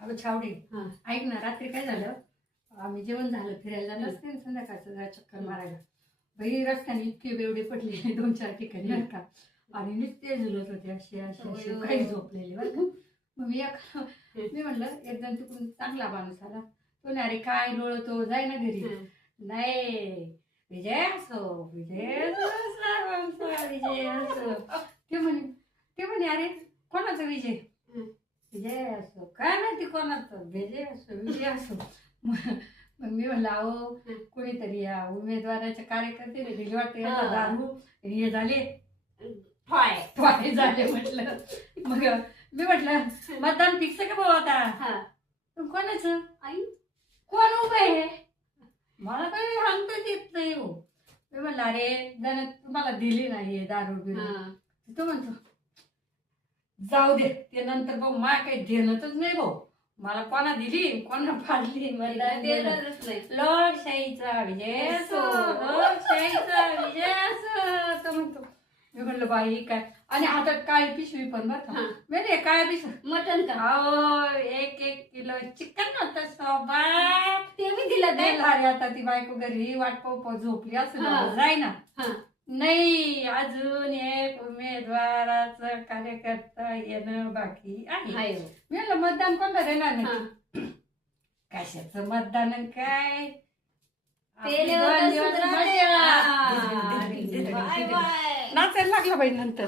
अगं छावडी, ऐक ना, रात्री काय झालं, आम्ही जेवण झालं, फिरायला जाणार असते संध्याकाळचं जरा चक्कर मारायला. बाई रस्त्याने इतके बेवडे पडले 2-4 ठिकाणी बरं का, आणि नुसते झुलत होते असे असे असे काही झोपलेले बरं का. मग मी म्हणलं एक जण तिकडून चांगला माणूस आला, तो नाही अरे काय लोळतो, जाय ना घरी. नाही विजय असो, विजय विजय असो. ते म्हणे अरे कोणाचा विजय? विजय असो, काय माहिती कोणाचं, विजय असो विजय असो. मग मी म्हणलं अहो कोणीतरी या उमेदवाराच्या कार्यकर्ते दिली वाटते दारू हे झाले ठॉय झाले म्हटलं. मग मी म्हटलं मतदान फिक्स का भाऊ आता? कोणाचं आई कोण उभं आहे? मला काही सांगताच येत नाही हो. मी म्हणलं अरे जण तुम्हाला दिली नाहीये दारू बिरू. तो म्हणतो जाऊ दे ते नंतर भाऊ मला काही देणतच नाही भाऊ, मला कोणा दिली कोणा फाडली लोकशाहीचा विजय असो, लोकशाहीचा विजय असो. तो म्हणतो. मी म्हणलं बाई काय, आणि हातात काळी पिशवी पण बरं म्हणजे काय पिशवी मटन का? हो 1 किलो चिकन होतं सोबत, ते मी दिलं नाही. आता ती बायको घरी वाट पाहू झोपली असं जाय ना. नाही अजून एक उमेदवाराचं कार्यकर्ता येणं बाकी आहे. मी म्हणलं मतदान कोणता देणार नाही? कशाचं मतदान काय, नाचायला लागला बाई नंतर.